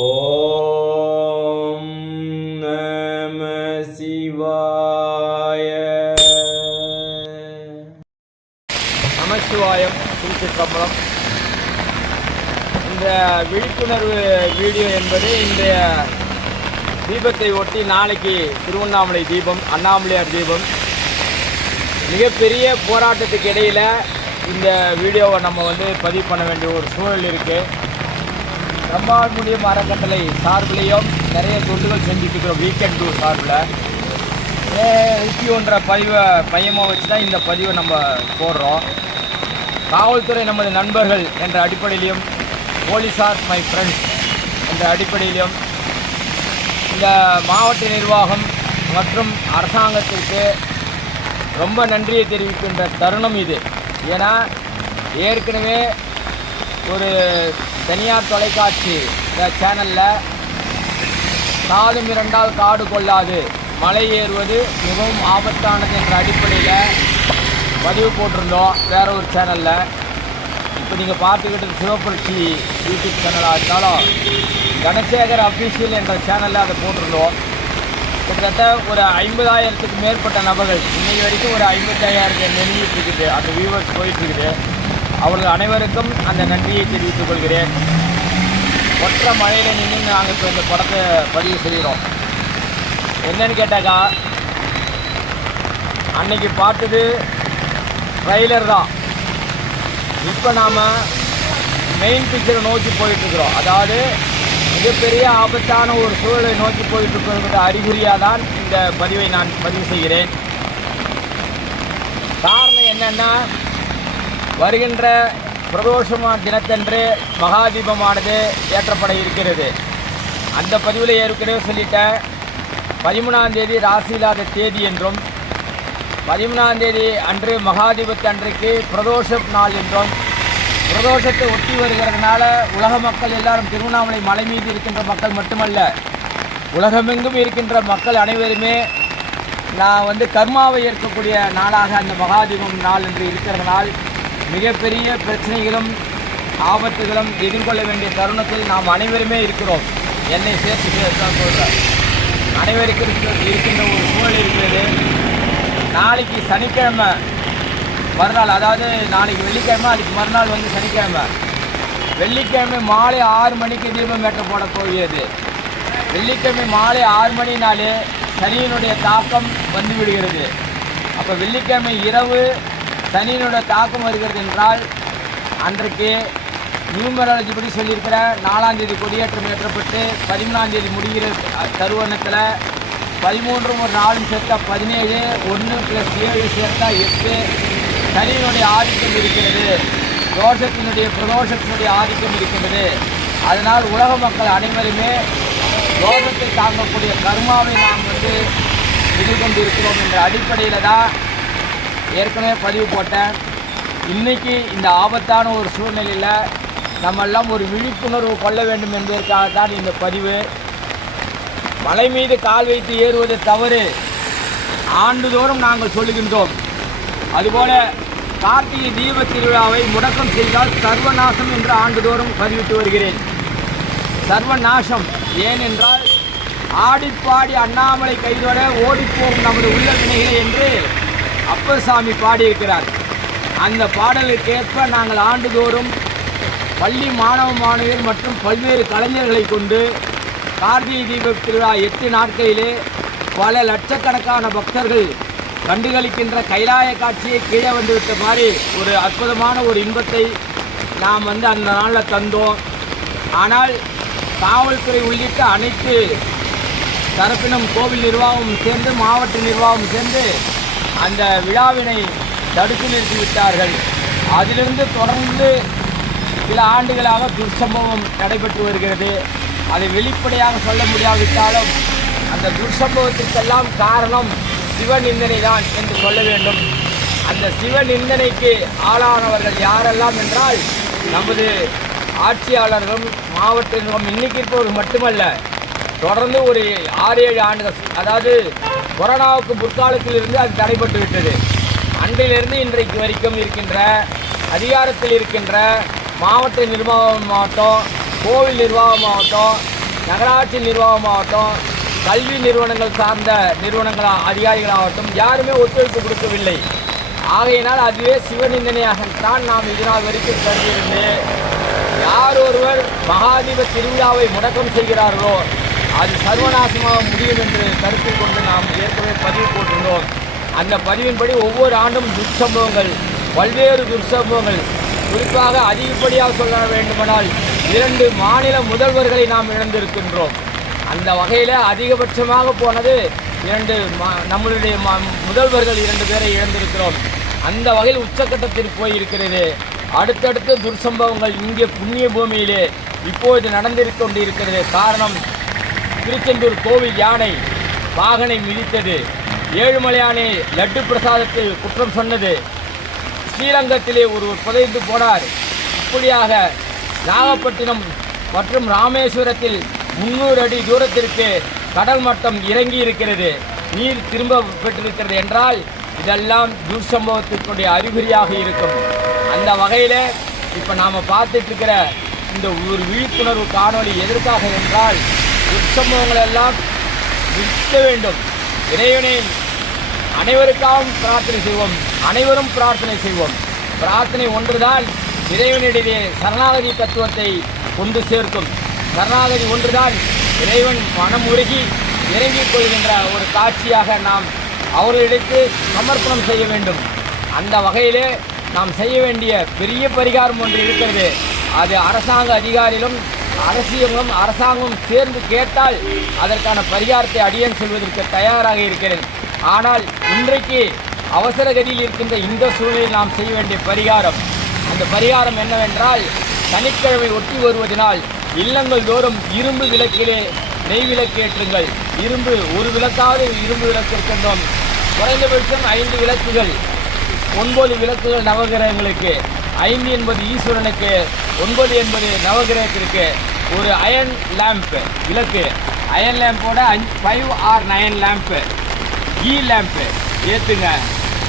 ஓம் நம சிவாய. நமசிவாயம். திருச்சிற்றம்பலம். இந்த விழிப்புணர்வு வீடியோ என்பது இன்றைய தீபத்தை ஒட்டி நாளைக்கு திருவண்ணாமலை தீபம், அண்ணாமலையார் தீபம். மிகப்பெரிய போராட்டத்துக்கு இடையில் இந்த வீடியோவை நம்ம பதிவு பண்ண வேண்டிய ஒரு சூழல் இருக்குது. நம்மால் முடியும் அறக்கட்டளை சார்பிலையும் நிறைய தொண்டுகள் செஞ்சுட்டுருக்கிறோம். வீக்கெண்ட் டூர் சார்பில் ஒன்ற பதிவை மையமாக வச்சு தான் இந்த பதிவை நம்ம போடுறோம். காவல்துறை நமது நண்பர்கள் என்ற அடிப்படையிலையும், போலீஸார் மை ஃப்ரெண்ட்ஸ் என்ற அடிப்படையிலும் இந்த மாவட்ட நிர்வாகம் மற்றும் அரசாங்கத்திற்கு ரொம்ப நன்றியை தெரிவிக்கின்ற தருணம் இது. ஏன்னா ஏற்கனவே ஒரு தனியார் தொலைக்காட்சி சேனலில் காதும் இரண்டால் காடு கொள்ளாது, மலை ஏறுவது மிகவும் ஆபத்தானது என்ற அடிப்படையில் பதிவு போட்டிருந்தோம் வேறு ஒரு சேனலில். இப்போ நீங்கள் பார்த்துக்கிட்டு சிவப்புரட்சி யூடியூப் சேனலாக இருந்தாலும் கணசேகர் அஃபீஷியல் என்ற சேனலில் அதை போட்டிருந்தோம். கிட்டத்தட்ட ஒரு 50,000க்கு மேற்பட்ட நபர்கள் இன்றைக்கு வரைக்கும் ஒரு 55,000 நெருங்கிட்டு இருக்குது, அந்த வியூவர்ஸ் போயிட்டுருக்குது. அவர்கள் அனைவருக்கும் அந்த நன்றியை தெரிவித்துக் கொள்கிறேன். ஒற்ற மழையில் நின்று நாங்கள் இப்போ இந்த படத்தை பதிவு செய்கிறோம். என்னன்னு கேட்டாக்கா, அன்னைக்கு பார்த்தது ட்ரைலர் தான். இப்போ நாம் மெயின் பிக்சரை நோக்கி போயிட்டுருக்குறோம். அதாவது மிகப்பெரிய ஆபத்தான ஒரு சூழலை நோக்கி போயிட்டுருக்கிற அறிகுறியாக தான் இந்த பதிவை நான் பதிவு செய்கிறேன். காரணம் என்னென்னா, வருகின்ற பிரதோஷமான தினத்தன்று மகாதீபமானது ஏற்றப்பட இருக்கிறது. அந்த பதிவில் ஏற்கனவே சொல்லிட்டேன். 13ஆம் தேதி ராசி இல்லாத தேதி என்றும், 13ஆம் தேதி அன்று மகாதீபத்தன்றைக்கு பிரதோஷ நாள் என்றும், பிரதோஷத்தை ஒட்டி வருகிறதுனால உலக மக்கள் எல்லாரும் திருவண்ணாமலை மலை மீது இருக்கின்ற மக்கள் மட்டுமல்ல, உலகமெங்கும் இருக்கின்ற மக்கள் அனைவருமே நான் கர்மாவை ஏற்கக்கூடிய நாளாக அந்த மகாதீபம் நாள் என்று இருக்கிறதுனால் மிகப்பெரிய பிரச்சனைகளும் ஆபத்துகளும் எதிர்கொள்ள வேண்டிய தருணத்தில் நாம் அனைவருமே இருக்கிறோம். என்னை சேர்த்து சொல்கிறேன், அனைவருக்கும் இருக்கின்ற ஒரு சூழல் இருக்கிறது. நாளைக்கு சனிக்கிழமை மறுநாள், அதாவது நாளைக்கு வெள்ளிக்கிழமை, அதுக்கு மறுநாள் சனிக்கிழமை. வெள்ளிக்கிழமை மாலை 6 மணிக்கு தீபம் ஏற்ற போட போகிறது. வெள்ளிக்கிழமை மாலை 6 மணினாலே சனியினுடைய தாக்கம் வந்துவிடுகிறது. அப்போ வெள்ளிக்கிழமை இரவு சனியினுடைய தாக்கம் வருகிறது என்றால், அன்றைக்கு நியூமராலஜி படி சொல்லியிருக்கிற 4ஆம் தேதி கொடியேற்றம் ஏற்றப்பட்டு 13ஆம் தேதி முடிகிற தருவனத்தில் 13 ஒரு 4 சேர்த்தா 17, 1 + 7 சேர்த்தா 8 சனியினுடைய ஆதிக்கம் இருக்கிறது. பிரதோஷத்தினுடைய ஆதிக்கம் இருக்கின்றது. அதனால் உலக மக்கள் அனைவருமே தோஷத்தை தாங்கக்கூடிய கர்மாவை நாம் எதிர்கொண்டு இருக்கிறோம் என்ற அடிப்படையில் தான் ஏற்கனவே பதிவு போட்டேன். இன்றைக்கி இந்த ஆபத்தான ஒரு சூழ்நிலையில் நம்மெல்லாம் ஒரு விழிப்புணர்வு கொள்ள வேண்டும் என்பதற்காகத்தான் இந்த பதிவு. மலை மீது கால் வைத்து ஏறுவது தவறு, ஆண்டுதோறும் நாங்கள் சொல்லுகின்றோம். அதுபோல கார்த்திகை தீப திருவிழாவை முடக்கம் செய்தால் சர்வநாசம் என்று ஆண்டுதோறும் பதிவிட்டு வருகிறேன். சர்வநாசம் ஏனென்றால், ஆடிப்பாடி அண்ணாமலை கைதோட ஓடிப்போகும் நமது உள்ள வினைகளை என்று அப்பர் சாமி பாடியிருக்கிறார். அந்த பாடலுக்கேற்ப நாங்கள் ஆண்டுதோறும் பள்ளி மாணவ மாணவியர் மற்றும் பல்வேறு கலைஞர்களை கொண்டு கார்த்திகை தீப திருவிழா 8 நாட்களிலே பல லட்சக்கணக்கான பக்தர்கள் கண்டுகளிக்கின்ற கைலாய காட்சியை கீழே வந்துவிட்ட மாதிரி ஒரு அற்புதமான ஒரு இன்பத்தை நாம் அந்த நாளில் தந்தோம். ஆனால் காவல்துறை உள்ளிட்ட அனைத்து தரப்பினும், கோவில் நிர்வாகமும் சேர்ந்து, மாவட்ட நிர்வாகம் சேர்ந்து அந்த விழாவினை தடுத்து நிறுத்திவிட்டார்கள். அதிலிருந்து தொடர்ந்து சில ஆண்டுகளாக துர்சம்பவம் நடைபெற்று வருகிறது. அதை வெளிப்படையாக சொல்ல முடியாவிட்டாலும் அந்த துர்சம்பவத்திற்கெல்லாம் காரணம் சிவநிந்தனை தான் என்று சொல்ல வேண்டும். அந்த சிவநிந்தனைக்கு ஆளானவர்கள் யாரெல்லாம் என்றால், நமது ஆட்சியாளர்களும் மாவட்ட நிர்வாகம் இன்னைக்கு இருப்பவர்கள் மட்டுமல்ல, தொடர்ந்து ஒரு 6-7 ஆண்டுகள், அதாவது கொரோனாவுக்கு முற்காலத்தில் இருந்து அது தடைபட்டு விட்டது. அன்றிலிருந்து இன்றைக்கு வரைக்கும் இருக்கின்ற அதிகாரத்தில் இருக்கின்ற மாவட்ட நிர்வாகம் ஆகட்டும், கோவில் நிர்வாகம் ஆகட்டும், நகராட்சி நிர்வாகமாகட்டும், கல்வி நிறுவனங்கள் சார்ந்த அதிகாரிகளாகட்டும் யாருமே ஒத்துழைப்பு கொடுக்கவில்லை. ஆகையினால் அதுவே சிவநிந்தனையாகத்தான் நாம் இதனால் வரைக்கும் கருதியிருந்து, யார் ஒருவர் மகாதீப திருவிழாவை முடக்கம் செய்கிறார்களோ அது சர்வநாசமாக முடியும் என்று கருத்தில் கொண்டு நாம் ஏற்கனவே பதிவு போட்டுள்ளோம். அந்த பதிவின்படி ஒவ்வொரு ஆண்டும் துர்சம்பவங்கள், பல்வேறு துர்சம்பவங்கள், குறிப்பாக அதிகப்படியாக சொல்ல வேண்டுமானால் 2 மாநில முதல்வர்களை நாம் இழந்திருக்கின்றோம். அந்த வகையில் அதிகபட்சமாக போனது நம்மளுடைய முதல்வர்கள் 2 பேரை இழந்திருக்கிறோம். அந்த வகையில் உச்சக்கட்டத்தில் போயிருக்கிறது. அடுத்தடுத்து துர்சம்பவங்கள் இங்கே புண்ணிய பூமியிலே இப்போது நடந்திருக்க கொண்டிருக்கிறது. காரணம், திருச்செந்தூர் கோவில் யானை வாகனை மிதித்தது, ஏழுமலையானே லட்டு பிரசாதத்தில் குற்றம் சொன்னது, ஸ்ரீரங்கத்திலே ஒருவர் புதைந்து போனார். இப்படியாக நாகப்பட்டினம் மற்றும் ராமேஸ்வரத்தில் 300 அடி தூரத்திற்கு கடல் மட்டம் இறங்கி இருக்கிறது, நீர் திரும்ப பெற்றிருக்கிறது என்றால் இதெல்லாம் துர்சம்பவத்திற்குடைய அறிகுறியாக இருக்கும். அந்த வகையில் இப்போ நாம் பார்த்துட்டு இருக்கிற இந்த ஒரு விழிப்புணர்வு காணொளி எதற்காக என்றால், துர்சம்பவங்கள் எல்லாம் நிறுத்த வேண்டும். இறைவனை அனைவருக்காகவும் பிரார்த்தனை செய்வோம், அனைவரும் பிரார்த்தனை செய்வோம். பிரார்த்தனை ஒன்றுதான் இறைவனிடையே சரணாகதி தத்துவத்தை கொண்டு சேர்க்கும். சரணாகதி ஒன்றுதான் இறைவன் மனம் உருகி இறங்கிக் கொள்கின்ற ஒரு காட்சியாக நாம் அவர்களிடத்து சமர்ப்பணம் செய்ய வேண்டும். அந்த வகையிலே நாம் செய்ய வேண்டிய பெரிய பரிகாரம் ஒன்று இருக்கிறது. அது அரசாங்க அதிகாரிகளும் அரசாங்கம் சேர்ந்து கேட்டால் அதற்கான பரிகாரத்தை அடியேன் சொல்வதற்கு தயாராக இருக்கிறேன். ஆனால் இன்றைக்கு அவசர கதியில் இருக்கின்ற இந்த சூழலில் நாம் செய்ய வேண்டிய பரிகாரம், அந்த பரிகாரம் என்னவென்றால், சனிக்கிழமை ஒட்டி வருவதனால் இல்லங்கள் தோறும் இரும்பு விளக்கிலே நெய் விளக்கு ஏற்றுங்கள். ஒரு விளக்காவது இரும்பு விளக்கு இருக்கின்றோம். குறைந்தபட்சம் 5 விளக்குகள், 9 விளக்குகள் நவகிரகங்களுக்கு, 5 என்பது ஈஸ்வரனுக்கு, 9 என்பது நவகிரகத்திற்கு. ஒரு அயன் லேம்ப் விளக்கு, அயன் லேம்போட 5 or 9 லேம்ப்பு, கீ லேம்ப்பு ஏற்றுங்க.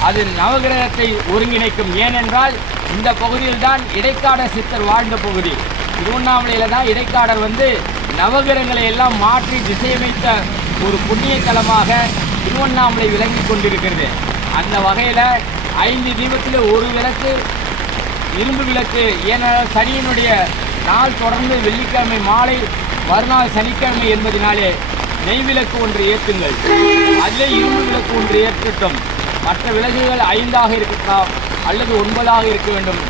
அது நவகிரகத்தை ஒருங்கிணைக்கும். ஏனென்றால் இந்த பகுதியில் தான் இடைக்காடர் சித்தர் வாழ்ந்த பகுதி. திருவண்ணாமலையில் தான் இடைக்காடர் நவகிரகங்களை எல்லாம் மாற்றி திசையமைத்த ஒரு புண்ணிய தலமாக திருவண்ணாமலை விளங்கி கொண்டிருக்கிறது. அந்த வகையில் 5 தீபத்தில் ஒரு விளக்கு இரும்பு விளக்கு. ஏனென்றால் சனியினுடைய நாள் தொடர்ந்து வெள்ளிக்கிழமை மாலை, மறுநாள் சனிக்கிழமை என்பதனாலே நெய் விளக்கு ஒன்று ஏற்றுங்கள். அதிலே இரும்பு விளக்கு ஒன்று ஏற்றட்டும். மற்ற விளக்குகள் 5ஆக இருக்கலாம் அல்லது 9ஆக இருக்க வேண்டும்.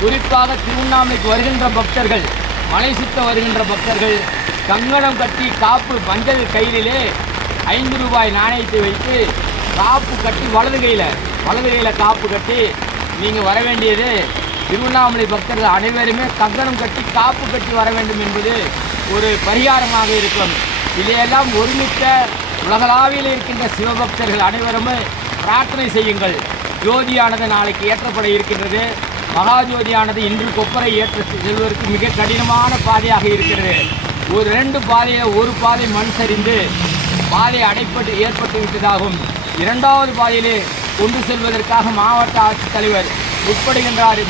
குறிப்பாக திருவண்ணாமலைக்கு வருகின்ற பக்தர்கள், மலை சுத்த வருகின்ற பக்தர்கள் கங்கணம் கட்டி காப்பு மஞ்சள் கையிலே 5 ரூபாய் நாணயத்தை வைத்து காப்பு கட்டி வலது கையில் காப்பு கட்டி நீங்கள் வர வேண்டியது. திருவண்ணாமலை பக்தர்கள் அனைவருமே கங்கணம் கட்டி காப்பு கட்டி வர வேண்டும் என்பது ஒரு பரிகாரமாக இருக்கும். இதையெல்லாம் ஒருமித்த உலகளாவியில் இருக்கின்ற சிவபக்தர்கள் அனைவரும் பிரார்த்தனை செய்யுங்கள். ஜோதியானது நாளைக்கு ஏற்றப்பட இருக்கின்றது. மகா ஜோதியானது இன்று கொப்பரை ஏற்ற செல்வதற்கு மிக கடினமான பாதையாக இருக்கிறது. ஒரு 2 பாதையில் ஒரு பாதை மண் சரிந்து பாதை ஏற்பட்டு விட்டதாகும். 2வது பாதையிலே கொண்டு செல்வதற்காக மாவட்ட ஆட்சித்தலைவர்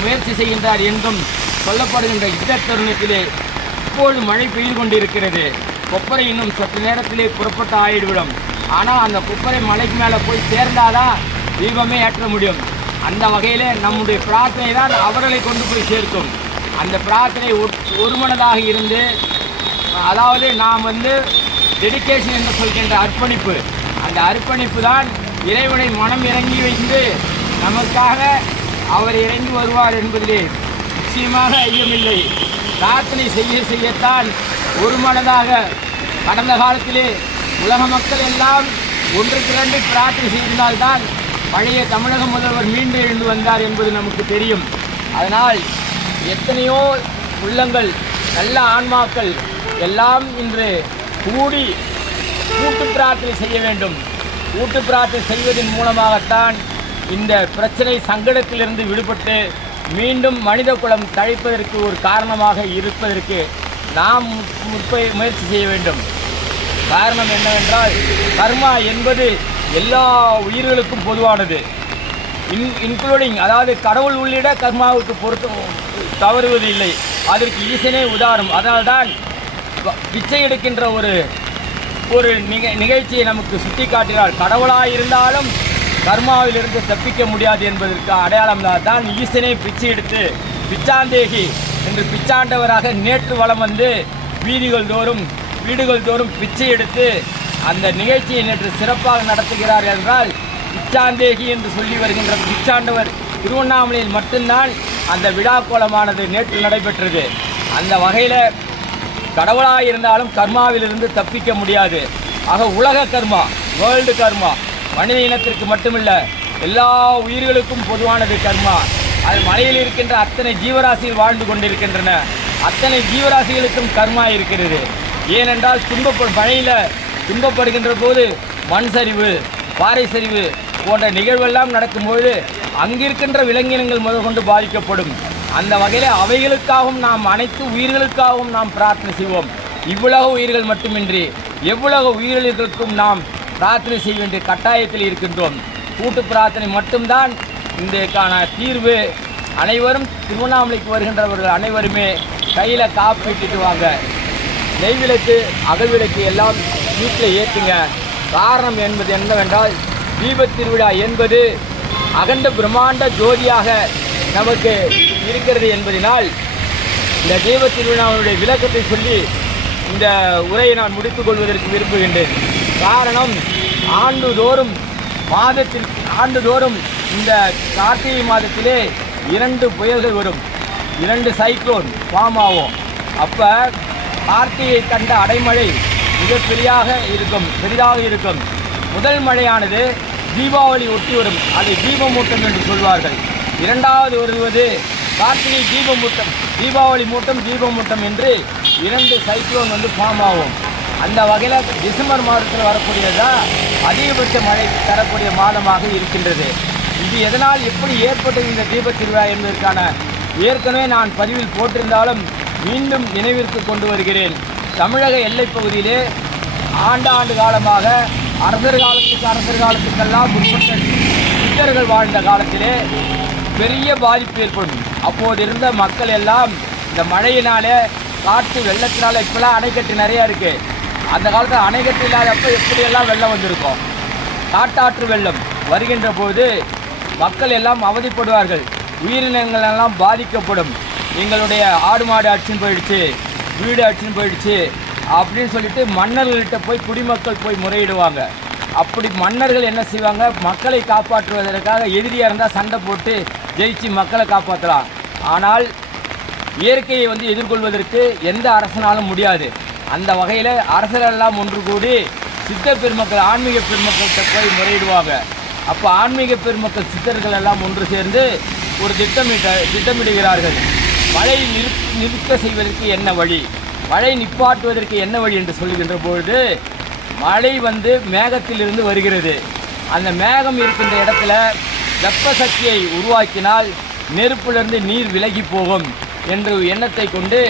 முயற்சி செய்கின்றார் என்றும் சொல்லப்படுகின்ற இந்த தருணத்திலே இப்போது மழை பெய்து கொண்டிருக்கிறது. கொப்பரை இன்னும் சற்று நேரத்திலே புறப்பட்டு ஆயிடுவிடும். ஆனால் அந்த கொப்பரை மலைக்கு மேலே போய் சேர்ந்தாதான் தீபமே ஏற்ற முடியும். அந்த வகையில் நம்முடைய பிரார்த்தனை தான் அவர்களை கொண்டு போய் சேர்க்கும். அந்த பிரார்த்தனை ஒருமனதாக இருந்து, அதாவது நாம் டெடிகேஷன் என்று சொல்கின்ற அர்ப்பணிப்பு, அந்த அர்ப்பணிப்பு தான் இறைவனை மனம் இறங்கி வைத்து நமக்காக அவர் இறங்கி வருவார் என்பதிலே நிச்சயமாக ஐயமில்லை. பிரார்த்தனை செய்யத்தான் ஒரு மனதாக கடந்த காலத்திலே உலக மக்கள் எல்லாம் 1-2 பிரார்த்தனை செய்திருந்தால்தான் பழைய தமிழக முதல்வர் மீண்டு எழுந்து வந்தார் என்பது நமக்கு தெரியும். அதனால் எத்தனையோ உள்ளங்கள், நல்ல ஆன்மாக்கள் எல்லாம் இன்று கூடி கூட்டு பிரார்த்தனை செய்ய வேண்டும். கூட்டு பிரார்த்தனை செய்வதன் மூலமாகத்தான் இந்த பிரச்சனை சங்கடத்திலிருந்து விடுபட்டு மீண்டும் மனித குலம் தழைப்பதற்கு ஒரு காரணமாக இருப்பதற்கு நாம் முயற்சி செய்ய வேண்டும். காரணம் என்னவென்றால், கர்மா என்பது எல்லா உயிர்களுக்கும் பொதுவானது, இன்க்ளூடிங், அதாவது கடவுள் உள்ளிட கர்மாவுக்கு பொறுத்து தவறுவது இல்லை. அதற்கு ஈசனே உதாரணம். அதனால்தான் பிச்சை எடுக்கின்ற ஒரு நிகழ்ச்சியை நமக்கு சுட்டி காட்டினார். கடவுளாக இருந்தாலும் கர்மாவிலிருந்து தப்பிக்க முடியாது என்பதற்கு அடையாளம் தான் ஈசனே பிச்சை எடுத்து பிச்சாந்தேகி என்று பிச்சாண்டவராக நேற்று வலம் வந்து வீடுகள் தோறும் பிச்சை எடுத்து அந்த நிகழ்ச்சியை நேற்று சிறப்பாக நடத்துகிறார் என்றால் பிச்சாந்தேகி என்று சொல்லி வருகின்ற பிச்சாண்டவர் திருவண்ணாமலையில் மட்டும்தான் அந்த விழாக்கோலமானது நேற்று நடைபெற்றது. அந்த வகையில் கடவுளாக இருந்தாலும் கர்மாவிலிருந்து தப்பிக்க முடியாது. ஆக உலக கர்மா, வேர்ல்டு கர்மா மனித இனத்திற்கு மட்டுமில்லை எல்லா உயிர்களுக்கும் பொதுவானது கர்மா. அது மலையில் இருக்கின்ற அத்தனை ஜீவராசிகள் வாழ்ந்து கொண்டிருக்கின்றன. அத்தனை ஜீவராசிகளுக்கும் கர்மா இருக்கிறது. ஏனென்றால் மழையில் துன்பப்படுகின்ற போது மண் சரிவு, பாறை சரிவு போன்ற நிகழ்வெல்லாம் நடக்கும்போது அங்கிருக்கின்ற விலங்கினங்கள் முதற்கொண்டு பாதிக்கப்படும். அந்த வகையில் அவைகளுக்காகவும் நாம் அனைத்து உயிர்களுக்காகவும் நாம் பிரார்த்தனை செய்வோம். இவ்வுலக உயிர்கள் மட்டுமின்றி எவ்வுலக உயிர்களுக்கும் நாம் பிரார்த்தனை செய்ய வேண்டிய கட்டாயத்தில் இருக்கின்றோம். கூட்டு பிரார்த்தனை மட்டும்தான் இதற்கான தீர்வு. அனைவரும் திருவண்ணாமலைக்கு வருகின்றவர்கள் அனைவருமே கையில் காப்பிட்டு வாங்க. நெய்விளக்கு, அகல்விளக்கு எல்லாம் வீட்டில் ஏற்றுங்க. காரணம் என்பது என்னவென்றால் தீபத் திருவிழா என்பது அகண்ட பிரம்மாண்ட ஜோதியாக நமக்கு இருக்கிறது என்பதனால் இந்த தீபத் திருவிழாவுடைய விளக்கத்தை சொல்லி இந்த உரையை நான் முடித்துக் கொள்வதற்கு விரும்புகின்றேன். காரணம் ஆண்டுதோறும் இந்த கார்த்திகை மாதத்திலே 2 புயல்கள் வரும், 2 சைக்ளோன் ஃபார்ம் ஆகும். அப்போ கார்த்திகை கண்ட அடைமழை பெரிதாக இருக்கும். முதல் மழையானது தீபாவளி ஒட்டி வரும், அதை தீபமூட்டம் என்று சொல்வார்கள். இரண்டாவது வருவது கார்த்திகை தீபமூட்டம், தீபாவளி மூட்டம், தீபமூட்டம் என்று 2 சைக்ளோன் ஃபார்ம் ஆகும். அந்த வகையில் டிசம்பர் மாதத்தில் வரக்கூடியதான் அதிகபட்ச மழை தரக்கூடிய மாதமாக இருக்கின்றது. இது எதனால் எப்படி ஏற்பட்டது இந்த தீபத் திருவிழா என்பதற்கான ஏற்கனவே நான் பதிவில் போட்டிருந்தாலும் மீண்டும் நினைவிற்கு கொண்டு வருகிறேன். தமிழக எல்லைப் பகுதியிலே ஆண்டாண்டு காலமாக அரசர் காலத்துக்கெல்லாம் முற்பட்ட சித்தர்கள் வாழ்ந்த காலத்திலே பெரிய பாதிப்பு ஏற்படும். அப்போது இருந்த மக்கள் எல்லாம் இந்த மழையினாலே, காற்று வெள்ளத்தினால, இப்போலாம் அணைக்கட்டு நிறையா இருக்குது. அந்த காலத்தில் அணைக்கட்டு இல்லாதப்போ எப்படியெல்லாம் வெள்ளம் வந்திருக்கும். காட்டாற்று வெள்ளம் வருகின்ற போது மக்கள் எல்லாம் அவதிப்படுவார்கள், உயிரினங்கள் எல்லாம் பாதிக்கப்படும். எங்களுடைய ஆடு மாடு அடிச்சுன்னு போயிடுச்சு, வீடு அடிச்சுன்னு போயிடுச்சு அப்படின்னு சொல்லிட்டு மன்னர்கள்கிட்ட போய் குடிமக்கள் போய் முறையிடுவாங்க. அப்படி மன்னர்கள் என்ன செய்வாங்க, மக்களை காப்பாற்றுவதற்காக எதிரியாக இருந்தால் சண்டை போட்டு ஜெயிச்சு மக்களை காப்பாற்றலாம். ஆனால் இயற்கையை எதிர்கொள்வதற்கு எந்த அரசனாலும் முடியாது. அந்த வகையில் அரசரெல்லாம் ஒன்று கூடி சித்த பெருமக்கள், ஆன்மீக பெருமக்கள்கிட்ட போய் முறையிடுவாங்க. அப்போ ஆன்மீக பெருமக்கள் சித்தர்கள் எல்லாம் ஒன்று சேர்ந்து ஒரு திட்டமிடுகிறார்கள். மழை நிறுத்த செய்வதற்கு என்ன வழி, மழை நிப்பாட்டுவதற்கு என்ன வழி என்று சொல்லுகின்ற பொழுது மழை மேகத்திலிருந்து வருகிறது. அந்த மேகம் இருக்கின்ற இடத்துல வெப்ப சக்தியை உருவாக்கினால் நெருப்பிலிருந்து நீர் விலகி போகும் என்ற எண்ணத்தை கொண்டு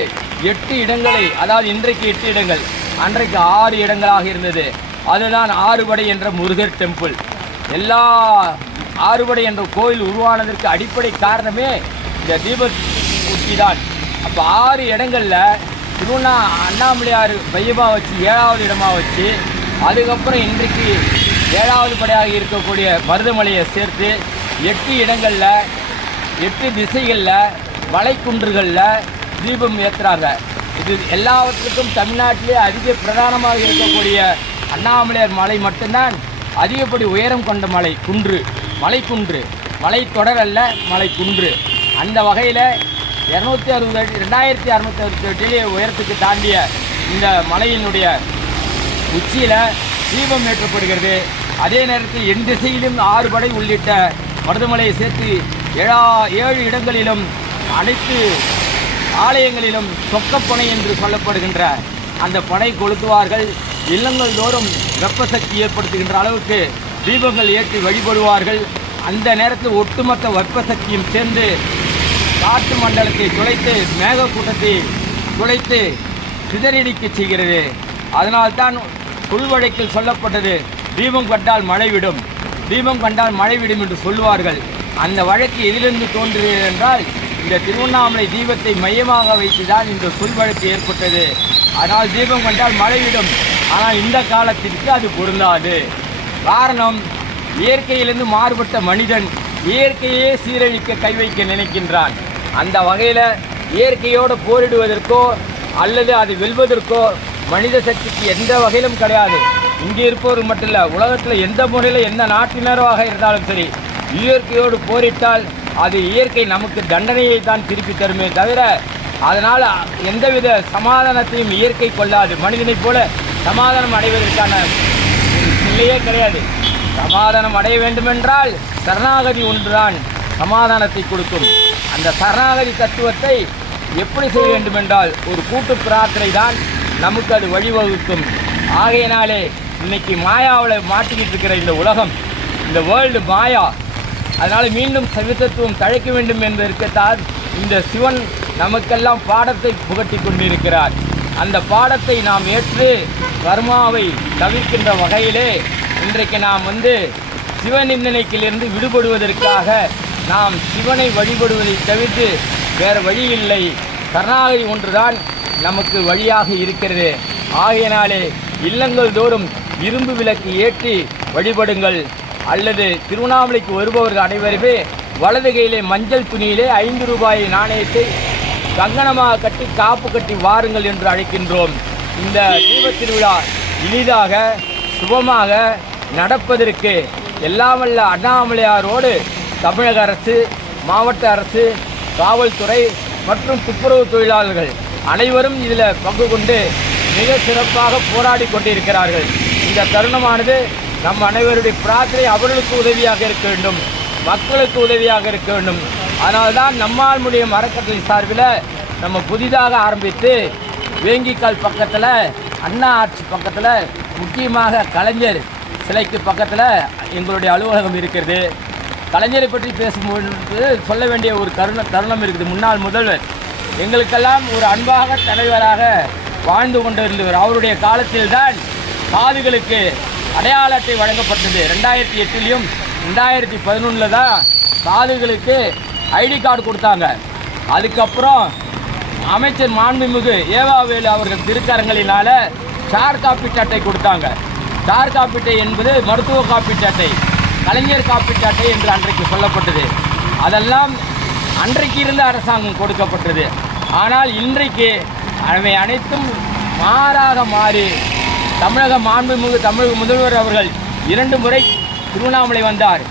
8 இடங்களை, அதாவது இன்றைக்கு 8 இடங்கள், அன்றைக்கு 6 இடங்களாக இருந்தது. அதுதான் ஆறுபடை என்ற முருகர் டெம்பிள். எல்லா ஆறுபடை என்ற கோயில் உருவானதற்கு அடிப்படை காரணமே இந்த தீபத் உச்சி தான். அப்போ 6 இடங்களில் அண்ணாமலையார் மையமாக வச்சு 7வது இடமாக வச்சு, அதுக்கப்புறம் இன்றைக்கு 7வது படையாக இருக்கக்கூடிய மருதமலையை சேர்த்து 8 இடங்களில் 8 திசைகளில் மலைக்குன்றுகளில் தீபம் ஏற்றுறாங்க. இது எல்லாவற்றுக்கும் தமிழ்நாட்டிலே அதிக பிரதானமாக இருக்கக்கூடிய அண்ணாமலையார் மலை மட்டும்தான் அதிகப்படி உயரம் கொண்ட மலைக்குன்று, மலை தொடர் அல்ல, மலைக்குன்று. அந்த வகையில் 2668 உயரத்துக்கு தாண்டிய இந்த மலையினுடைய உச்சியில் தீபம் ஏற்றப்படுகிறது. அதே நேரத்தில் என் திசையிலும் 6 படை உள்ளிட்ட மருதமலையை சேர்த்து 7 இடங்களிலும் அனைத்து ஆலயங்களிலும் சொக்கப்பனை என்று சொல்லப்படுகின்ற அந்த பனை கொளுத்துவார்கள். இல்லங்கள் தோறும் வெப்ப சக்தி ஏற்படுத்துகின்ற அளவுக்கு தீபங்கள் ஏற்றி வழிபடுவார்கள். அந்த நேரத்தில் ஒட்டுமொத்த வெப்ப சக்தியும் சேர்ந்து காற்று மண்டலத்தை துளைத்து மேகக்கூட்டத்தை துளைத்து சிதறடிக்க செய்கிறது. அதனால்தான் உள்வழக்கில் சொல்லப்பட்டது, தீபம் கண்டால் மழை விடும், தீபம் கண்டால் மழை விடும் என்று சொல்வார்கள். அந்த வழக்கு எதிலிருந்து தோன்றுகிறது என்றால் இந்த திருவண்ணாமலை தீபத்தை மையமாக வைத்துதான் இந்த சொல் வழக்கு ஏற்பட்டது. அதனால் தீபம் கொண்டால் மழை விடும். ஆனால் இந்த காலத்திற்கு அது பொருந்தாது. காரணம், இயற்கையிலிருந்து மாறுபட்ட மனிதன் இயற்கையே சீரழிக்க கை வைக்க நினைக்கின்றான். அந்த வகையில் இயற்கையோடு போரிடுவதற்கோ அல்லது அதை வெல்வதற்கோ மனித சக்திக்கு எந்த வகையிலும் கிடையாது. இங்கே இருப்பவர் மட்டும் இல்லை, உலகத்தில் எந்த முறையில் எந்த நாட்டினராக இருந்தாலும் சரி, இயற்கையோடு போரிட்டால் அது இயற்கை நமக்கு தண்டனையை தான் திருப்பி தருமே தவிர அதனால் எந்தவித சமாதானத்தையும் இயற்கை கொள்ளாது. மனிதனைப் போல சமாதானம் அடைவதற்கான நிலையே கிடையாது. சமாதானம் அடைய வேண்டுமென்றால் சரணாகதி ஒன்றுதான் சமாதானத்தை கொடுக்கும். அந்த சரணாகதி தத்துவத்தை எப்படி செய்ய வேண்டுமென்றால் ஒரு கூட்டு பிரார்த்தனை தான் நமக்கு அது வழிவகுக்கும். ஆகையினாலே இன்னைக்கு மாயாவில் மாட்டிக்கிட்டு இருக்கிற இந்த உலகம், இந்த வேர்ல்டு மாயா, அதனால் மீண்டும் சவிதத்துவம் தழைக்க வேண்டும் என்பதற்குத்தான் இந்த சிவன் நமக்கெல்லாம் பாடத்தை புகட்டி கொண்டிருக்கிறார். அந்த பாடத்தை நாம் ஏற்று கர்மாவை தவிர்க்கின்ற வகையிலே இன்றைக்கு நாம் சிவநிந்தனைக்கிலிருந்து விடுபடுவதற்காக நாம் சிவனை வழிபடுவதை தவிர்த்து வேறு வழி இல்லை. சரணாகதி ஒன்றுதான் நமக்கு வழியாக இருக்கிறது. ஆகையினாலே இல்லங்கள் தோறும் இரும்பு விளக்கு ஏற்றி வழிபடுங்கள். அல்லது திருவண்ணாமலைக்கு வருபவர்கள் அனைவருமே வலது கையிலே மஞ்சள் துணியிலே 5 ரூபாய் நாணயத்தை கங்கணமாக கட்டி காப்பு கட்டி வாருங்கள் என்று அழைக்கின்றோம். இந்த தீபத் திருவிழா இனிதாக சுபமாக நடப்பதற்கு எல்லாம் வல்ல அண்ணாமலையாரோடு தமிழக அரசு, மாவட்ட அரசு, காவல்துறை மற்றும் துப்புரவு தொழிலாளர்கள் அனைவரும் இதில் பங்கு கொண்டு மிக சிறப்பாக போராடி கொண்டிருக்கிறார்கள். இந்த தருணமானது நம் அனைவருடைய பிரார்த்தனை அவர்களுக்கு உதவியாக இருக்க வேண்டும், மக்களுக்கு உதவியாக இருக்க வேண்டும். அதனால்தான் நம்மால் முடியும் அறக்கட்டளை சார்பில் நம்ம புதிதாக ஆரம்பித்து வேங்கிக்கால் பக்கத்தில் அண்ணா ஆட்சி பக்கத்தில் முக்கியமாக கலைஞர் சிலைக்கு பக்கத்தில் எங்களுடைய அலுவலகம் இருக்கிறது. கலைஞரை பற்றி பேசும்போது சொல்ல வேண்டிய ஒரு தருணம் இருக்குது. முன்னாள் முதல்வர் எங்களுக்கெல்லாம் ஒரு அன்பாக தலைவராக வாழ்ந்து கொண்டிருந்தவர். அவருடைய காலத்தில்தான் சாதுகளுக்கு அடையாள அட்டை வழங்கப்பட்டது. 2008 2011 தான் சாதுகளுக்கு ஐடி கார்டு கொடுத்தாங்க. அதுக்கப்புறம் அமைச்சர் மாண்புமிகு ஏவாவேலு அவர்கள் திருக்கரங்களினால் ஸ்டார் காப்பீட்டு அட்டை கொடுத்தாங்க. ஸ்டார் காப்பீட்டை என்பது மருத்துவ காப்பீட்டு அட்டை, கலைஞர் காப்பீட்டு அட்டை என்று அன்றைக்கு சொல்லப்பட்டது. அதெல்லாம் அன்றைக்கு இருந்த அரசாங்கம் கொடுக்கப்பட்டது. ஆனால் இன்றைக்கு அவை அனைத்தும் மாறாக மாறி தமிழக மாண்புமிகு தமிழக முதல்வர் அவர்கள் 2 முறை திருவண்ணாமலை வந்தார்.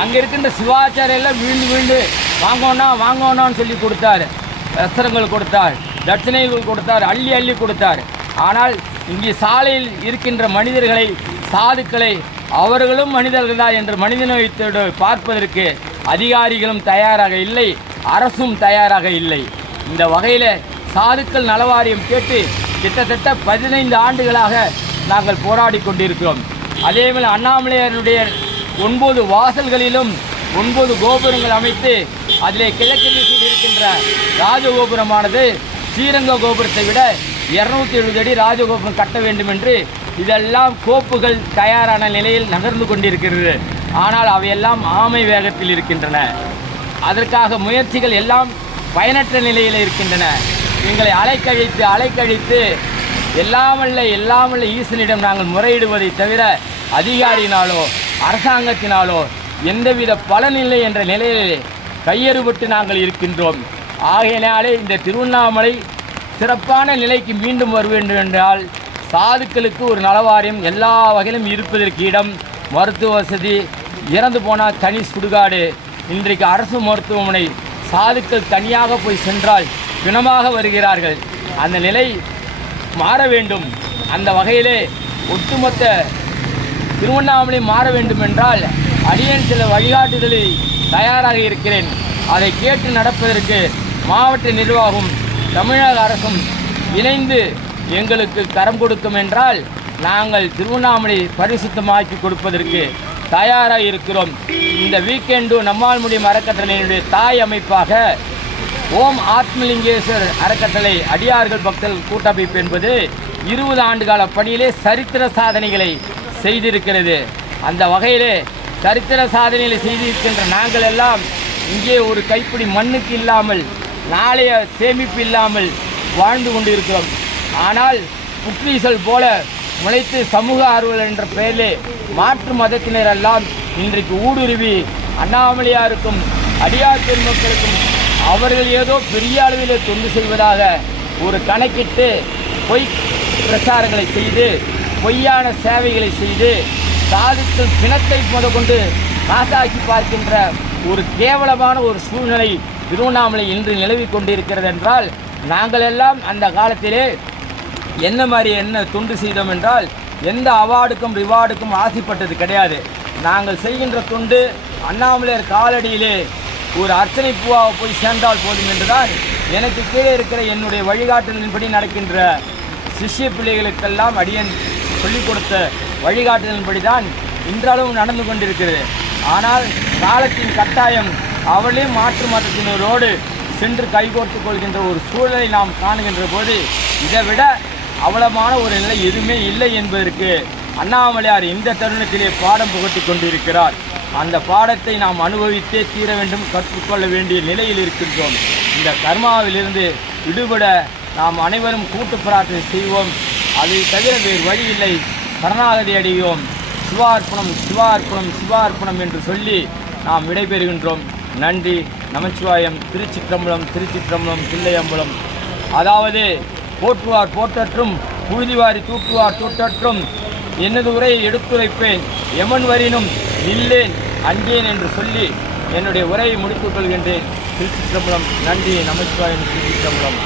அங்கே இருக்கின்ற சிவாச்சாரியெல்லாம் விழுந்து வாங்கணும்னு சொல்லி கொடுத்தார். வஸ்திரங்கள் கொடுத்தார், தட்சிணைகள் கொடுத்தார், அள்ளி கொடுத்தார். ஆனால் இங்கே சாலையில் இருக்கின்ற மனிதர்களை, சாதுக்களை அவர்களும் மனிதர்கள் தான் என்று மனிதநேயத்தோடு பார்ப்பதற்கு அதிகாரிகளும் தயாராக இல்லை, அரசும் தயாராக இல்லை. இந்த வகையில் சாதுக்கள் நலவாரியம் கேட்டு கிட்டத்தட்ட 15 ஆண்டுகளாக நாங்கள் போராடி கொண்டிருக்கிறோம். அதேபோல் அண்ணாமலையாருடைய 9 வாசல்களிலும் 9 கோபுரங்கள் அமைத்து அதிலே கிழக்கு திசையில் இருக்கின்ற ராஜகோபுரமானது ஸ்ரீரங்க கோபுரத்தை விட 270 அடி ராஜகோபுரம் கட்ட வேண்டும் என்று இதெல்லாம் கோப்புகள் தயாரான நிலையில் நகர்ந்து கொண்டிருக்கிறது. ஆனால் அவையெல்லாம் ஆமை வேகத்தில் இருக்கின்றன. அதற்காக முயற்சிகள் எல்லாம் பயனற்ற நிலையில் இருக்கின்றன. எங்களை அலைக்கழித்து எல்லாமல்ல ஈசனிடம் நாங்கள் முறையிடுவதை தவிர அதிகாரியினாலோ அரசாங்கத்தினாலோ எந்தவித பலனில்லை என்ற நிலையில் கையறுபட்டு நாங்கள் இருக்கின்றோம். ஆகையினாலே இந்த திருவண்ணாமலை சிறப்பான நிலைக்கு மீண்டும் வர வேண்டும் என்றால் சாதுக்களுக்கு ஒரு நலவாரியம் எல்லா வகையிலும் இருப்பதற்கு இடம், மருத்துவ வசதி, இறந்து போனால் தனி சுடுகாடு. இன்றைக்கு அரசு மருத்துவமனை சாதுக்கள் தனியாக போய் சென்றால் பிணமாக வருகிறார்கள். அந்த நிலை மாற வேண்டும். அந்த வகையிலே ஒட்டுமொத்த திருவண்ணாமலை மாற வேண்டும் என்றால் அடியேன் சில வழிகாட்டுதலை தயாராக இருக்கிறேன். அதை கேட்டு நடப்பதற்கு மாவட்ட நிர்வாகம், தமிழக அரசும் இணைந்து எங்களுக்கு கரம் கொடுக்கும் என்றால் நாங்கள் திருவண்ணாமலை பரிசுத்தமாக்கி கொடுப்பதற்கு தயாராக இருக்கிறோம். இந்த வீக்கெண்டு நம்மால் முடியும் அறக்கட்டளையினுடைய தாய் அமைப்பாக ஓம் ஆத்மலிங்கேஸ்வர் அறக்கட்டளை அடியார்கள் பக்தர்கள் கூட்டமைப்பு என்பது 20 ஆண்டுகால பணியிலே சரித்திர சாதனைகளை செய்திருக்கிறது. அந்த வகையிலே சரித்திர சாதனைகளை செய்திருக்கின்ற நாங்கள் எல்லாம் இங்கே ஒரு கைப்பிடி மண்ணுக்கு இல்லாமல், நாளைய சேமிப்பு இல்லாமல் வாழ்ந்து கொண்டு இருக்கிறோம். ஆனால் புக்ரீசல் போல முளைத்து சமூக ஆர்வலர் என்ற பெயரிலே மாற்று மதத்தினர் எல்லாம் இன்றைக்கு ஊடுருவி அண்ணாமலையாருக்கும் அடியார் பெருமக்களுக்கும் அவர்கள் ஏதோ பெரிய அளவிலே தொண்டு செய்வதாக ஒரு கணக்கிட்டு பொய் பிரச்சாரங்களை செய்து பொய்யான சேவைகளை செய்து சாதிக்கும் பிணத்தை முதற்கொண்டு காசாக்கி பார்க்கின்ற ஒரு கேவலமான ஒரு சூழ்நிலை திருவண்ணாமலை இன்று நிலவி கொண்டிருக்கிறது என்றால் நாங்கள் எல்லாம் அந்த காலத்திலே என்ன தொண்டு செய்தோம் என்றால் எந்த அவார்டுக்கும் ரிவார்டுக்கும் ஆசைப்பட்டது கிடையாது. நாங்கள் செய்கின்ற தொண்டு அண்ணாமலையார் காலடியிலே ஒரு அர்ச்சனை பூவாக போய் சேர்ந்தால் போதும் என்றுதான் எனக்கு கீழே இருக்கிற என்னுடைய வழிகாட்டுதலின்படி நடக்கின்ற சிஷ்ய பிள்ளைகளுக்கெல்லாம் அடியன் சொல்லிக் கொடுத்த வழிகாட்டுதலின்படி தான் இன்றளவும் நடந்து கொண்டிருக்கிறது. ஆனால் காலத்தின் கட்டாயம் அவளே மாற்று மதத்தினரோடு சென்று கைகோர்த்து கொள்கின்ற ஒரு சூழலை நாம் காணுகின்ற போது இதை விட அவலமான ஒரு நிலை எதுவுமே இல்லை என்பதற்கு அண்ணாமலையார் இந்த தருணத்திலே பாடம் புகட்டி கொண்டிருக்கிறார். அந்த பாடத்தை நாம் அனுபவித்தே தீர வேண்டும், கற்றுக்கொள்ள வேண்டிய நிலையில் இருக்கின்றோம். இந்த கர்மாவிலிருந்து விடுபட நாம் அனைவரும் கூட்டு பிரார்த்தனை செய்வோம். அதை தவிர வேறு வழி இல்லை. சரணாகதி அடைவோம். சிவார்ப்பணம் சிவார்ப்பணம் சிவார்ப்பணம் என்று சொல்லி நாம் விடைபெறுகின்றோம். நன்றி. நமச்சிவாயம். திருச்சிற்றம்பலம் திருச்சிற்றம்பலம் தில்லையம்பலம். அதாவது போற்றுவார் போற்றற்றும் புழுதிவாரி தூற்றுவார் தூற்றற்றும் எனது உரையை எடுத்துரைப்பேன் எமன் வரினும் இல்லேன் அஞ்சேன் என்று சொல்லி என்னுடைய உரையை முடித்துக் கொள்கின்றேன். திருச்சிற்றம்பலம். நன்றி. நமச்சிவாயம். திருச்சிற்றம்பலம்.